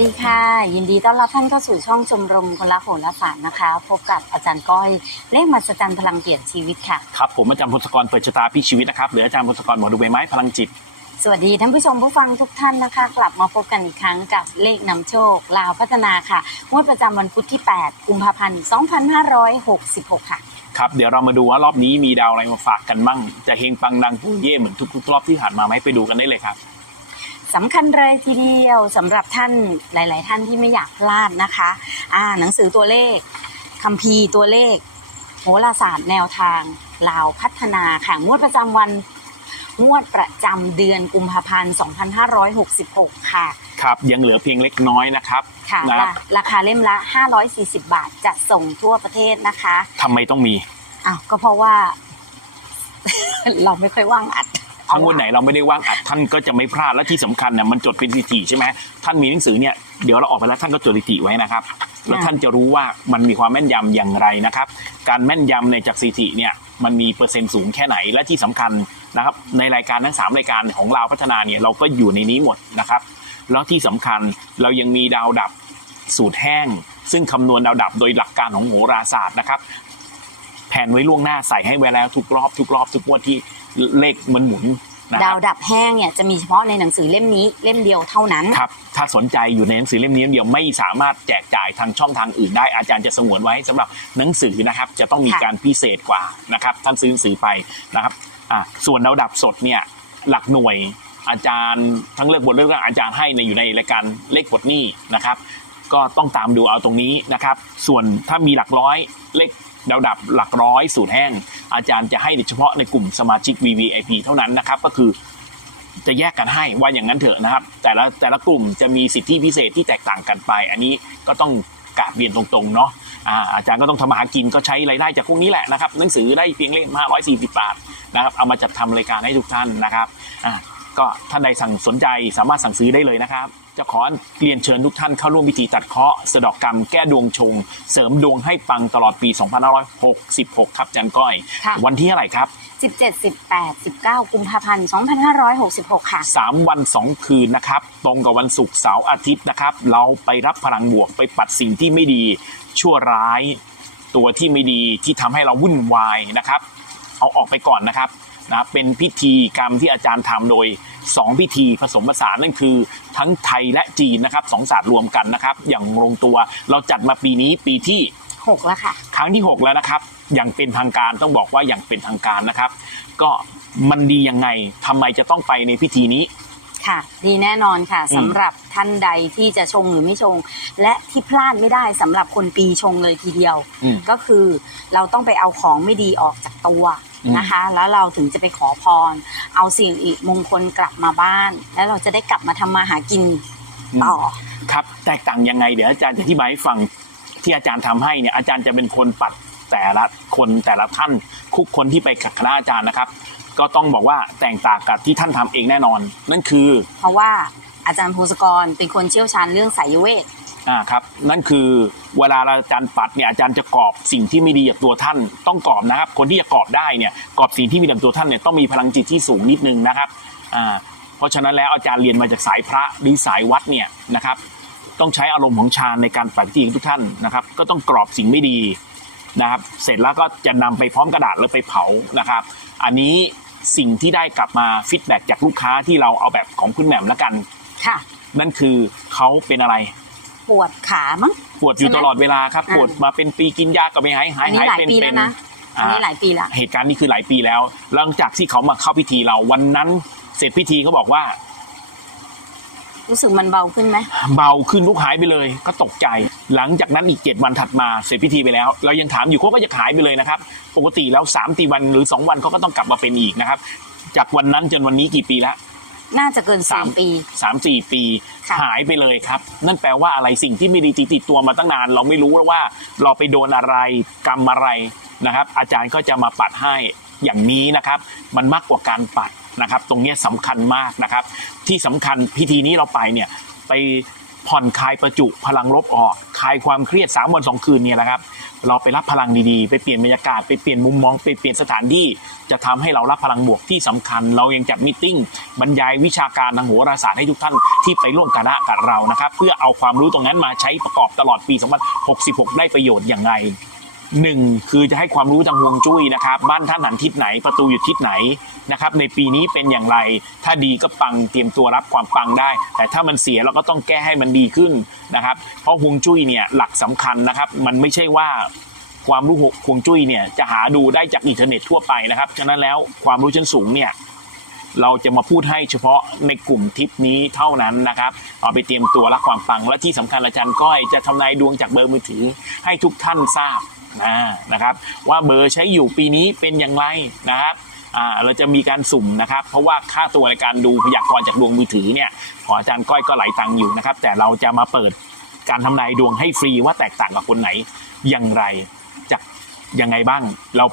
ดีค่ะ ยินดีต้อนรับท่านเข้าสู่ช่องชมรมคนรักโหราศาสตร์นะคะ พบกับอาจารย์ก้อย เลขมหัศจรรย์พลังเปลี่ยนชีวิตค่ะ ครับผมอาจารย์พงศกรเปิดชะตาพี่ชีวิตนะครับหรืออาจารย์พงศกรหมอดูใบไม้พลังจิต สวัสดีท่านผู้ชมผู้ฟังทุกท่านนะคะ กลับมาพบกันอีกครั้งกับเลขนำโชค ลาวพัฒนาค่ะงวดประจำวันพุธที่ 8 กุมภาพันธ์ 2566 ค่ะ ครับเดี๋ยวเรามาดูว่ารอบนี้มีดาวอะไรมาฝากกันบ้างจะเฮงปังดังปุ้งเย่เหมือนทุกๆรอบที่ผ่านมาไหมไปดูกันได้เลยครับ สำคัญเลยทีเดียวสำหรับท่านหลาย ๆ ท่านที่ไม่อยากพลาดนะคะอ่าหนังสือตัวเลขคัมภีร์ตัวเลขโหราศาสตร์แนวทางลาวพัฒนาค่ะงวดประจำวันงวดประจำเดือนกุมภาพันธ์ 2566 ค่ะ ครับ ยังเหลือเพียงเล็กน้อยนะครับค่ะนะครับราคาเล่มละ 540 บาทจะส่งทั่วประเทศนะคะทำไมต้องมีอ้าวก็เพราะว่า เราไม่ค่อยว่างอัด ทั้งวันไหนเราไม่ได้ว่างอัดท่านก็จะไม่พลาดและที่สำคัญเนี่ยมันจดเป็นสถิติใช่ไหมท่านมีหนังสือเนี่ยเดี๋ยวเราออกไปแล้วท่านก็จดสถิติไว้นะครับ แล้วท่านจะรู้ว่ามันมีความแม่นยำอย่างไรนะครับ การแม่นยำในจากสถิติเนี่ยมันมีเปอร์เซ็นต์สูงแค่ไหนและที่สำคัญนะครับในรายการทั้งสามรายการของเราวพัฒนาเนี่ยเราก็อยู่ในนี้หมดนะครับ แล้วที่สำคัญเรายังมีดาวดับสูตรแห้ง ซึ่งคำนวณดาวดับโดยหลักการของโหราศาสตร์นะครับ แผนไว้ล่วงหน้าใส่ให้ไว้แล้วทุกรอบทุกรอบทุกงวดที่เลขมันหมุนนะคดารัวบดับแห้งเนี่ยจะมีเฉพาะในหนังสือเล่มนี้เล่มเดียวเท่านั้น ครับ ถ้าสนใจอยู่ในหนังสือเล่มนี้เดียวไม่สามารถแจกจ่ายทางช่องทางอื่นได้อาจารย์จะสงวนไว้สำหรับหนังสือนะครับ จะต้องมีค่ะ การพิเศษกว่านะครับท่านซื้อหนังสือไปนะครับอ่าส่วนดาวดับสดเนี่ยหลักหน่วยอาจารย์ทั้งเลือกบทเลือกอาจารย์ให้ในอยู่ในรายการเลขบทนี้นะครับ ก็ต้องตามดูเอาตรงนี้นะครับ ส่วนถ้ามีหลักร้อยเลข ดาวดับหลักร้อยสูตรแห้ง อาจารย์จะให้เฉพาะในกลุ่มสมาชิก VVIP เท่านั้นนะครับ ก็คือจะแยกกันให้ว่าอย่างนั้นเถอะนะครับ แต่ละแต่ละกลุ่มจะมีสิทธิพิเศษที่แตกต่างกันไป อันนี้ก็ต้องกราบเรียนตรงๆเนาะอาอาจารย์ก็ต้องทำมาหากินก็ใช้รายได้จากพวกนี้แหละนะครับหนังสือได้เพียงเล่ม540 บาทนะครับเอามาจัดทำรายการให้ทุกท่านนะครับอ่าก็ท่านใดสั่งสนใจสามารถสั่งซื้อได้เลยนะครับ จะขอเรียนเชิญทุกท่านเข้าร่วมพิธีตัดเคราะห์สะเดอกกรรมแก้ดวงชง เสริมดวงให้ปังตลอดปี 2566 ครับจันก้อย ค่ะ วันที่เท่าไหร่ครับ 17 18 19 กุมภาพันธ์ 2566 ค่ะ 3 วัน 2 คืนนะครับ ตรงกับวันศุกร์เสาร์อาทิตย์นะครับ เราไปรับพลังบวกไปปัดสิ่งที่ไม่ดี ชั่วร้าย ตัวที่ไม่ดีที่ทำให้เราวุ่นวายนะครับ เอาออกไปก่อนนะครับนะเป็นพิธีกรรมที่อาจารย์ทำโดย 2 พิธีผสมผสานนั่นคือ ทั้งไทยและจีนนะครับสองศาสตร์รวมกันนะครับ อย่างลงตัวเราจัดมาปีนี้ปีที่ 6 แล้วค่ะ ครั้งที่ 6 แล้วนะครับ อย่างเป็นทางการต้องบอกว่าอย่างเป็นทางการนะครับ ก็มันดียังไงทำไมจะต้องไปในพิธีนี้ ค่ะ ดีแน่นอนค่ะอืมสำหรับท่านใดที่จะชงหรือไม่ชง และที่พลาดไม่ได้สำหรับคนปีชงเลยทีเดียว อืม ก็คือเราต้องไปเอาของไม่ดีออกจากตัวอืม นะคะ แล้วเราถึงจะไปขอพร เอาสิ่งอีกมงคลกลับมาบ้าน แล้วเราจะได้กลับมาทำมาหากินต่อครับแตกต่างยังไงเดี๋ยวอาจารย์จะอธิบายให้ฟังที่อาจารย์ทำให้เนี่ยอาจารย์จะเป็นคนปัดแต่ละคนแต่ละท่านคุกคนที่ไปกับคณะอาจารย์นะครับ ก็ต้องบอกว่าแตกต่างกับที่ท่านทำเองแน่นอน นั่นคือเพราะว่าอาจารย์ภูสกรเป็นคนเชี่ยวชาญเรื่องสายเวท อ่าครับนั่นคือเวลาอาจารย์ปัดเนี่ยอาจารย์จะกรอบสิ่งที่ไม่ดีจากตัวท่าน ต้องกรอบนะครับ คนที่จะกรอบได้เนี่ยกรอบสิ่งที่มีจากตัวท่านเนี่ยต้องมีพลังจิตที่สูงนิดนึงนะครับอ่าเพราะฉะนั้นแล้วอาจารย์เรียนมาจากสายพระหรือสายวัดเนี่ยนะครับ ต้องใช้อารมณ์ของฌานในการปัดพิธีให้ทุกท่านนะครับ ก็ต้องกรอบสิ่งไม่ดีนะครับ เสร็จแล้วก็จะนำไปพร้อมกระดาษแล้วไปเผานะครับ อันนี้ สิ่งที่ได้กลับมาฟีดแบ็จากลูกค้าที่เราเอาแบบของคุณแหม่มแล้วกัน ค่ะ นั่นคือเขาเป็นอะไร ปวดขามั้ง ปวดอยู่ใช่ไหมตลอดเวลาครับ อ่า ปวดมาเป็นปีกินยาก็ไม่หายหาอัยนนี้หายหลายเป็นปีเป็แล้วนนะ อันนี้หลายปีแล้วเหตุการณ์นี้คือหลายปีแล้ว หลังจากที่เขามาเข้าพิธีเราวันนั้น เสร็จพิธีเขาบอกว่า รู้สึกมันเบาขึ้นไหมเบาขึ้นลุกหายไปเลย ก็ตกใจ หลังจากนั้นอีกเจ็ดวันถัดมาเสร็จพิธีไปแล้ว เรายังถามอยู่เขาก็จะหายไปเลยนะครับ ปกติแล้วสามตีวันหรือสองวันเขาก็ต้องกลับมาเป็นอีกนะครับ จากวันนั้นจนวันนี้กี่ปีแล้ว น่าจะเกินสามสามปี สามสี่ปีค่ะ หายไปเลยครับ นั่นแปลว่าอะไรสิ่งที่ไม่ดีติดติดตัวมาตั้งนาน เราไม่รู้ว่า เราไปโดนอะไรกรรมอะไรนะครับ อาจารย์ก็จะมาปัดให้อย่างนี้นะครับ มันมากกว่าการปัดนะครับ ตรงเนี้ยสำคัญมากนะครับ ที่สำคัญพิธีนี้เราไปเนี่ยไป ผ่อนคลายประจุพลังลบออกคลายความเครียด 3 วัน 2 คืนเนี่ยแหละครับ เราไปรับพลังดีๆ ไปเปลี่ยนบรรยากาศไปเปลี่ยนมุมมองไปเปลี่ยนสถานที่จะทำให้เรารับพลังบวกที่สำคัญ เรายังจัดมิทติ้งบรรยายวิชาการทางโหราศาสตร์ให้ทุกท่านที่ไปร่วมคณะกับเรานะครับ เพื่อเอาความรู้ตรงนั้นมาใช้ประกอบตลอดปี 2066 ได้ประโยชน์อย่างไร หนึ่งคือจะให้ความรู้ทางฮวงจุ้ยนะครับ บ้านท่านหันทิศไหนประตูอยู่ทิศไหนนะครับในปีนี้เป็นอย่างไร ถ้าดีก็ปังเตรียมตัวรับความปังได้ แต่ถ้ามันเสียเราก็ต้องแก้ให้มันดีขึ้นนะครับ เพราะฮวงจุ้ยเนี่ยหลักสำคัญนะครับ มันไม่ใช่ว่าความรู้ฮวงจุ้ยเนี่ยจะหาดูได้จากอินเทอร์เน็ตทั่วไปนะครับฉะนั้นแล้วความรู้ชั้นสูงเนี่ยเราจะมาพูดให้เฉพาะในกลุ่มทิปนี้เท่านั้นนะครับ เอาไปเตรียมตัวรับความฟังและที่สำคัญอาจารย์ก้อยจะทำนายดวงจากเบอร์มือถือให้ทุกท่านทราบ นะนะครับ ว่าเบอร์ใช้อยู่ปีนี้เป็นอย่างไรนะครับเราจะมีการสุ่มนะครับ เพราะว่าค่าตัวในการดูพยากรณ์จากดวงมือถือเนี่ยของอาจารย์ก้อยก็ไหลตังค์อยู่นะครับ แต่เราจะมาเปิดการทำนายดวงให้ฟรีว่าแตกต่างกับคนไหนอย่างไรจากยังไงบ้าง เรา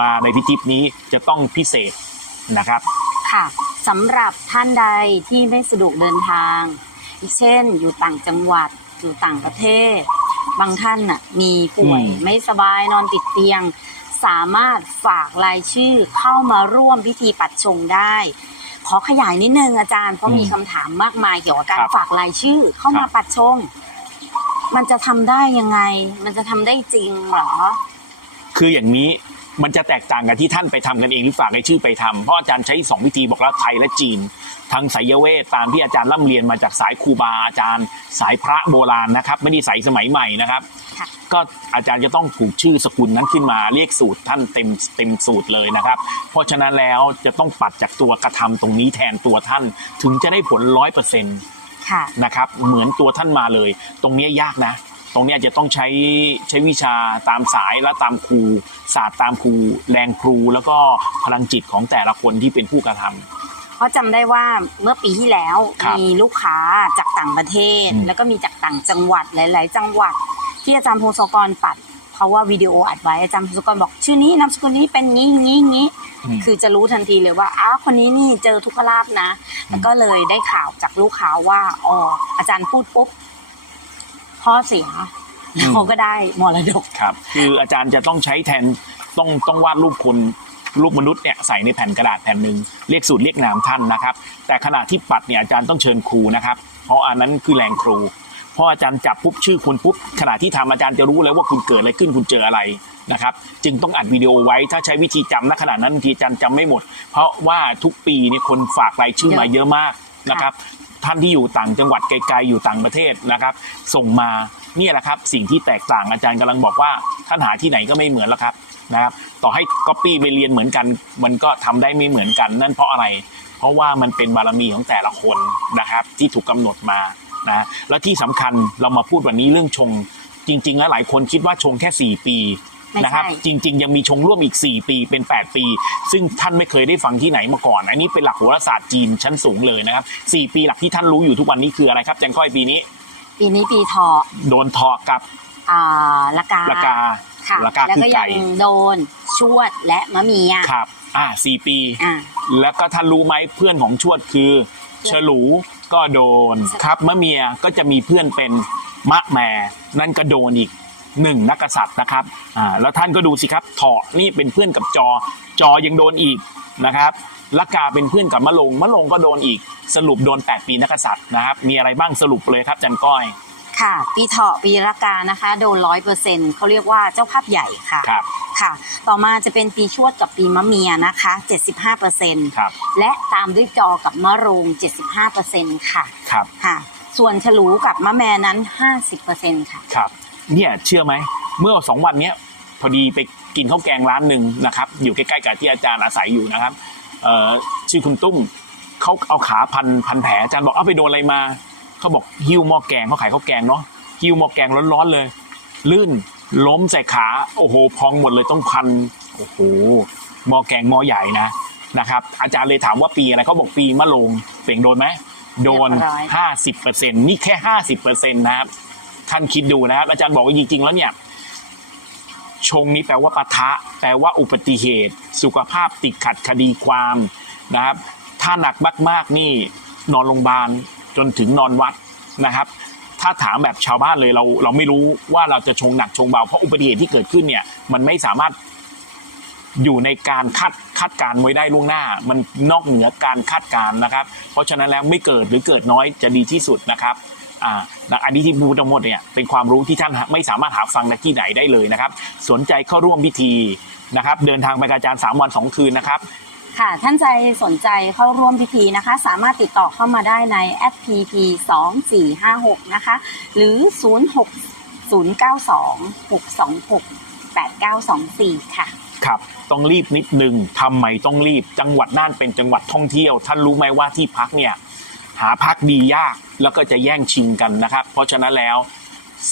มาในพิธีนี้จะต้องพิเศษนะครับ ค่ะสำหรับท่านใดที่ไม่สะดวกเดินทางเช่น อยู่ต่างจังหวัดอยู่ต่างประเทศ บางท่านน่ะมีป่วยอืมไม่สบายนอนติดเตียง สามารถฝากรายชื่อเข้ามาร่วมพิธีปัดชงได้ ขอขยายนิดนึงอาจารย์เพราะมีคำถามมากมายเกี่ยวกับการครับฝากรายชื่อเข้ามาครับปัดชง มันจะทำได้ยังไง มันจะทำได้จริงเหรอ คืออย่างนี้ มันจะแตกต่างกันที่ท่านไปทำกันเองหรือฝากรายชื่อไปทำเพราะอาจารย์ใช้สองวิธีบอกแล้วไทยและจีนทางสายเวทตามที่อาจารย์ร่ำเรียนมาจากสายครูบาอาจารย์ สายพระโบราณนะครับ ไม่ได้สายสมัยใหม่นะครับค่ะก็อาจารย์จะต้องผูกชื่อสกุลนั้นขึ้นมาเรียกสูตรท่านเต็มเต็มสูตรเลยนะครับ เพราะฉะนั้นแล้วจะต้องปัดจากตัวกระทำตรงนี้แทนตัวท่าน ถึงจะได้ผลร้อยเปอร์เซ็นต์ค่ะนะครับเหมือนตัวท่านมาเลย ตรงเนี้ยยากนะ ตรงเนี้ยจะต้องใช้ใช้วิชาตามสายและตามครูศาสตร์ตามครูแรงครู แล้วก็พลังจิตของแต่ละคนที่เป็นผู้กระทำเพราะจำได้ว่าเมื่อปีที่แล้วครับมีลูกค้าจากต่างประเทศอืมแล้วก็มีจากต่างจังหวัดหลาย ๆ จังหวัด ที่อาจารย์พงศกรปัดเพราะว่าวิดีโออัดไว้อาจารย์พงศกรบอกชื่อนี้นามสกุลนี้เป็นงี้งี้งี้อืมคือจะรู้ทันทีเลยว่าอ้าวคนนี้นี่เจอทุกขลาบนะ แล้วก็เลยได้ข่าวจากลูกค้าว่าอ๋ออาจารย์พูดปุ๊บ พ่อเสียแล้วเขาก็ได้มรดกครับ คืออาจารย์จะต้องใช้แทนต้องต้องวาดรูปคนรูปมนุษย์เนี่ยใส่ในแผ่นกระดาษแผ่นหนึ่งเรียกสูตรเรียกนามท่านนะครับ แต่ขณะที่ปัดเนี่ยอาจารย์ต้องเชิญครูนะครับ เพราะอันนั้นคือแรงครูเพราะอาจารย์จับปุ๊บชื่อคุณปุ๊บขณะที่ทำอาจารย์จะรู้เลยว่าคุณเกิดอะไรขึ้นคุณเจออะไรนะครับ จึงต้องอัดวิดีโอไว้ถ้าใช้วิธีจำณขณะนั้นบางทีอาจารย์จำไม่หมด เพราะว่าทุกปีเนี่ยคนฝากรายชื่อมาเยอะมากนะครับ ท่านที่อยู่ต่างจังหวัดไกลๆอยู่ต่างประเทศนะครับ ส่งมาเนี่ยแหละครับสิ่งที่แตกต่างอาจารย์กำลังบอกว่าท่านหาที่ไหนก็ไม่เหมือนแล้วครับนะครับต่อให้ก๊อปปี้ไปเรียนเหมือนกัน มันก็ทำได้ไม่เหมือนกัน นั่นเพราะอะไร เพราะว่ามันเป็นบารมีของแต่ละคนนะครับ ที่ถูกกำหนดมานะแล้วที่สำคัญเรามาพูดวันนี้เรื่องชงจริง ๆ แล้วหลายคนคิดว่าชงแค่ 4 ปี ไม่ใช่ นะครับ จริง ๆ ยังมีชงร่วมอีก 4 ปีเป็น 8 ปี ซึ่งท่านไม่เคยได้ฟังที่ไหนมาก่อน อันนี้เป็นหลักโหราศาสตร์จีนชั้นสูงเลยนะครับ 4 ปีหลักที่ท่านรู้อยู่ทุกวันนี้คืออะไรครับแจงก้อยปีนี้ ปีนี้ปีเถาะโดนทอกับอ่าละกาละกาค่ะละกาแล้วคือก็ยัไก่งโดนชวดและมะเมียครับอ่าสี่ปี อ่า แล้วก็ท่านรู้ไหมเพื่อนของชวดคือฉลูก็โดนครับมะเมียก็จะมีเพื่อนเป็นมะแมนั่นก็โดนอีก หนึ่งนักกษัตริย์นะครับอ่าแล้วท่านก็ดูสิครับเถาะนี่เป็นเพื่อนกับจอ จอยังโดนอีกนะครับละกาเป็นเพื่อนกับมะลงมะลงก็โดนอีกสรุปโดนแปดปีนักกษัตริย์นะครับ มีอะไรบ้างสรุปเลยครับจันก้อยค่ะ ปีเถาะปีละกานะคะ โดนร้อยเปอร์เซ็นต์เขาเรียกว่าเจ้าภาพใหญ่ค่ะครับ ค่ะ ต่อมาจะเป็นปีชวดกับปีมะเมียนะคะ 75เปอร์เซ็นต์ครับและตามด้วยจอกับมะโรง 75เปอร์เซ็นต์ค่ะครับค่ะ ส่วนฉลูกับมะแมนั้น 50เปอร์เซ็นต์ค่ะครับ เนี่ยเชื่อไหมเมื่อสองวันเนี้ยพอดีไปกินข้าวแกงร้านหนึ่งนะครับ อยู่ใกล้ๆกับที่อาจารย์อาศัยอยู่นะครับเอ่อชื่อคุณตุ้มเขาเอาขาพันพันแผลอาจารย์บอกเอาไปโดนอะไรมาเขาบอกหิ้วหม้อแกงเขาขายข้าวแกงเนาะหิ้วหม้อแกงร้อนๆเลย ลื่นล้มใส่ขาโอ้โหพองหมดเลยต้องพันโอ้โหหม้อแกงหม้อใหญ่นะนะครับ อาจารย์เลยถามว่าปีอะไรเขาบอกปีมะโรงเปล่งโดนไหมโดนเรียบร้อยห้าสิบเปอร์เซ็นต์นี่แค่ห้าสิบเปอร์เซ็นต์นะครับ ท่านคิดดูนะครับอาจารย์บอกว่าจริงๆ แล้วเนี่ย ชงนี้แปลว่าปะทะ แปลว่าอุบัติเหตุ สุขภาพติดขัดคดีความนะครับ ถ้าหนักมากๆนี่นอนโรงพยาบาลจนถึงนอนวัดนะครับ ถ้าถามแบบชาวบ้านเลยเราเราไม่รู้ว่าเราจะชงหนักชงเบาเพราะอุบัติเหตุที่เกิดขึ้นเนี่ยมันไม่สามารถอยู่ในการคาดคาดการไว้ได้ล่วงหน้า มันนอกเหนือการคาดการนะครับ เพราะฉะนั้นแล้วไม่เกิดหรือเกิดน้อยจะดีที่สุดนะครับ อ่าและอันนี้ที่พูดทั้งหมดเนี่ยเป็นความรู้ที่ท่านไม่สามารถหาฟังในที่ไหนได้เลยนะครับ สนใจเข้าร่วมพิธีนะครับ เดินทางไปกับอาจารย์ 3 วัน 2 คืนนะครับ ค่ะ ท่านใจสนใจเข้าร่วมพิธีนะคะ สามารถติดต่อเข้ามาได้ใน @pp 2 4 5 6นะคะ หรือ 06 092 626 8924 ค่ะครับต้องรีบนิดนึงทำไมต้องรีบ จังหวัดน่านเป็นจังหวัดท่องเที่ยว ท่านรู้ไหมว่าที่พักเนี่ย หาพักดียากแล้วก็จะแย่งชิงกันนะครับ เพราะฉะนั้นแล้ว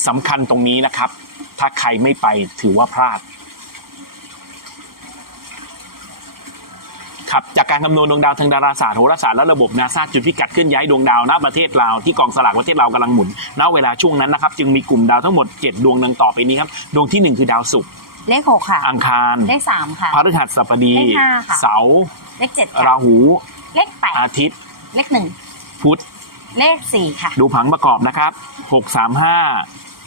สำคัญตรงนี้นะครับ ถ้าใครไม่ไปถือว่าพลาดครับจากการคำนวณดวงดาวทางดาราศาสตร์โหราศาสตร์และระบบนาซาจุดพิกัดเคลื่อนย้ายดวงดาวณประเทศลาวที่กองสลากประเทศลาวกำลังหมุนณเวลาช่วงนั้นนะครับ จึงมีกลุ่มดาวทั้งหมด 7 ดวงดังต่อไปนี้ครับ ดวงทีหนึ่1 คือดาวศุกร์เลข6ค่ะ อังคารเลข3ค่ะพฤหัสบดี เลขห้าค่ะ เสาร์เลข7ค่ะราหู เลขอาทิตย์8เลข พุธ1เลข4ค่ะ ดูผังประกอบนะครับ 6 3 5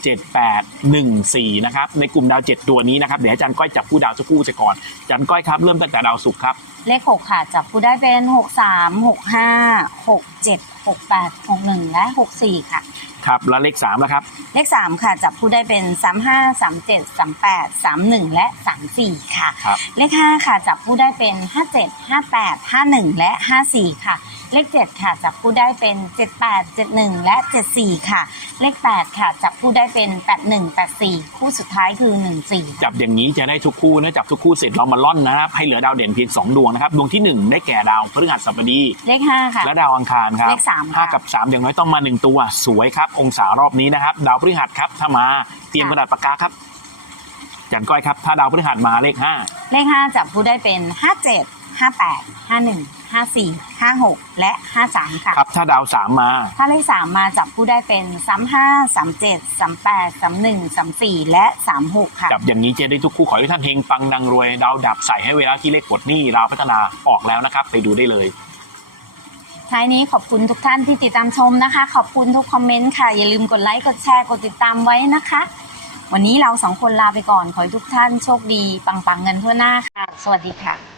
7 8 1 4 นะครับ ในกลุ่มดาว 7 ตัวนี้นะครับ เดี๋ยวให้อาจารย์ก้อยจับคู่ดาวสักครู่จะก่อนอาจารย์ก้อยครับเริ่มตั้งแต่ดาวศุกร์ครับ เลข6ค่ะ จับผู้ได้เป็น6 3 6 5 6 7 6 8 6 1และ6 4ค่ะ ครับแล้วเลข3แล้วครับ เลข3ค่ะ จับผู้ได้เป็น3 5 3 7 3 8 3 1และ3 4ค่ะ ครับ เลข5ค่ะ จับผู้ได้เป็น57 58 51และ54ค่ะ เลข7ค่ะ จับผู้ได้เป็น78 71และ74ค่ะ เลข8ค่ะจับผู้ได้เป็น81 84คู่สุดท้ายคือ14จับอย่างนี้จะได้ทุกคู่นะจับทุกคู่เสร็จเรามาล่อนนะครับให้เหลือดาวเด่นเพียง2ดวงนะครับดวงที่1ได้แก่ดาวพฤหัสบดี เลข5ค่ะ และดาวอังคารครับ เลขสามห้าค่ะกับ 3 อย่างน้อยต้องมา 1 ตัวสวยครับ องศารอบนี้นะครับ ดาวพฤหัสครับถ้ามาเตรียมกระดาษปากกาครับอาจารย์ก้อยครับ ถ้าดาวพฤหัสมาเลข 5 เลข 5 จับผู้ได้เป็น 57 58 51 54 56 และ 53 ค่ะ ครับถ้าดาว 3 มา ถ้าเลข 3 มาจับผู้ได้เป็น 35 37 38 31 34 และ 36 ค่ะ จับอย่างนี้จะได้ทุกคู่ขอให้ท่านเฮงปังดังรวย ดาวดับใส่ให้เวลาที่เลขกดหนี้ราวพัฒนาออกแล้วนะครับ ไปดูได้เลย ท้ายนี้ขอบคุณทุกท่านที่ติดตามชมนะคะ ขอบคุณทุกคอมเมนต์ค่ะ อย่าลืมกดไลค์กดแชร์กดติดตามไว้นะคะ วันนี้เราสองคนลาไปก่อน ขอให้ทุกท่านโชคดี ปังๆเงินทั่วหน้าค่ะ สวัสดีค่ะ